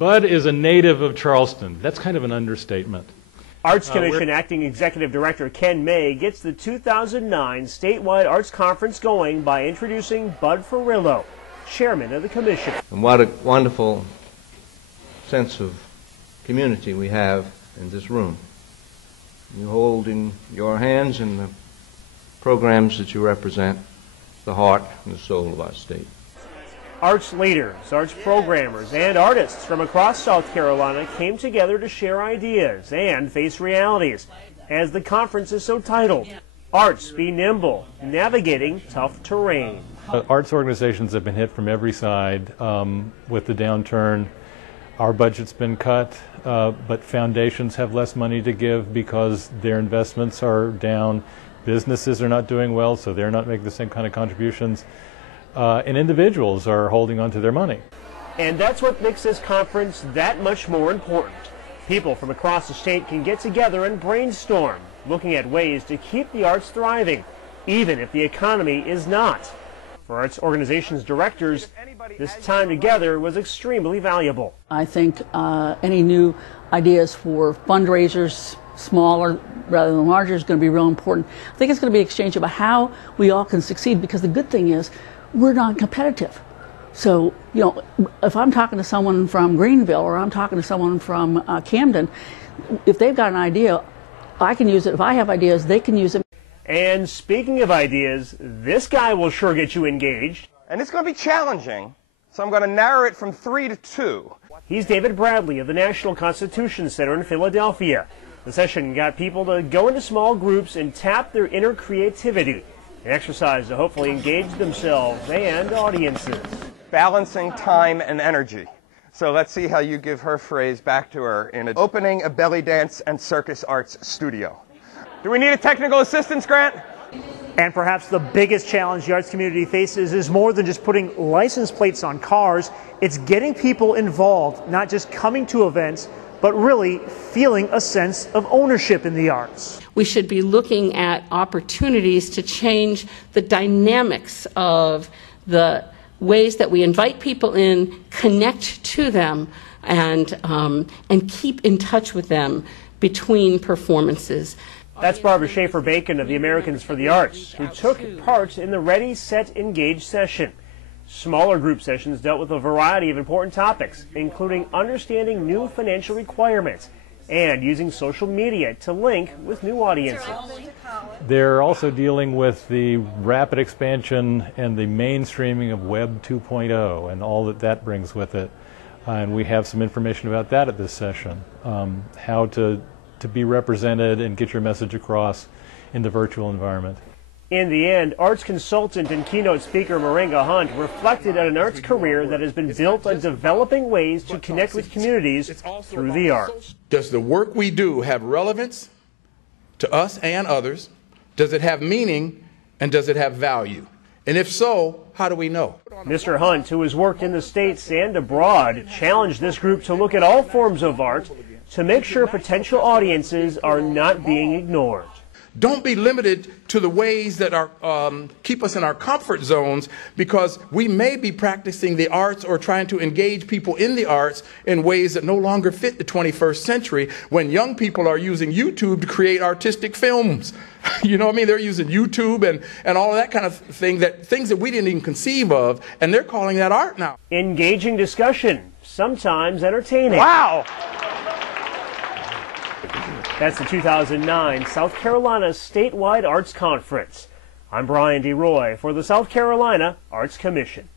Bud is a native of Charleston. That's kind of an understatement. Arts Commission Acting Executive Director Ken May gets the 2009 Statewide Arts Conference going by introducing Bud Ferillo, Chairman of the Commission. And what a wonderful sense of community we have in this room. You hold in your hands in the programs that you represent the heart and the soul of our state. Arts leaders, arts programmers, and artists from across South Carolina came together to share ideas and face realities, as the conference is so titled, Arts Be Nimble, Navigating Tough Terrain. Arts organizations have been hit from every side with the downturn. Our budget's been cut, but foundations have less money to give because their investments are down. Businesses are not doing well, so they're not making the same kind of contributions. And individuals are holding on to their money. And that's what makes this conference that much more important. People from across the state can get together and brainstorm, looking at ways to keep the arts thriving, even if the economy is not. For arts organizations directors, this time together was extremely valuable. I think any new ideas for fundraisers, smaller rather than larger, is going to be real important. I think it's going to be an exchange about how we all can succeed, because the good thing is we're not competitive. So, you know, if I'm talking to someone from Greenville or I'm talking to someone from Camden, if they've got an idea, I can use it. If I have ideas, they can use it. And speaking of ideas, this guy will sure get you engaged. And it's going to be challenging, so I'm going to narrow it from 3 to 2. He's David Bradley of the National Constitution Center in Philadelphia. The session got people to go into small groups and tap their inner creativity, an exercise to hopefully engage themselves and audiences. Balancing time and energy. So let's see how you give her phrase back to her in opening a belly dance and circus arts studio. Do we need a technical assistance, Grant? And perhaps the biggest challenge the arts community faces is more than just putting license plates on cars. It's getting people involved, not just coming to events, but really feeling a sense of ownership in the arts. We should be looking at opportunities to change the dynamics of the ways that we invite people in, connect to them, and keep in touch with them between performances. That's Barbara Schaffer Bacon of the Americans for the Arts, who took part in the Ready, Set, Engage session. Smaller group sessions dealt with a variety of important topics, including understanding new financial requirements and using social media to link with new audiences. They're also dealing with the rapid expansion and the mainstreaming of Web 2.0 and all that that brings with it. And we have some information about that at this session, how to be represented and get your message across in the virtual environment. In the end, arts consultant and keynote speaker Morenga Hunt reflected on an arts career that has been built on developing ways to connect with communities through the arts. Does the work we do have relevance to us and others? Does it have meaning? And does it have value? And if so, how do we know? Mr. Hunt, who has worked in the States and abroad, challenged this group to look at all forms of art to make sure potential audiences are not being ignored. Don't be limited to the ways that are keep us in our comfort zones, because we may be practicing the arts or trying to engage people in the arts in ways that no longer fit the 21st century, when young people are using YouTube to create artistic films. You know what I mean? They're using YouTube and all of that kind of thing, things that we didn't even conceive of, and they're calling that art now. Engaging discussion, sometimes entertaining. Wow! That's the 2009 South Carolina Statewide Arts Conference. I'm Brian DeRoy for the South Carolina Arts Commission.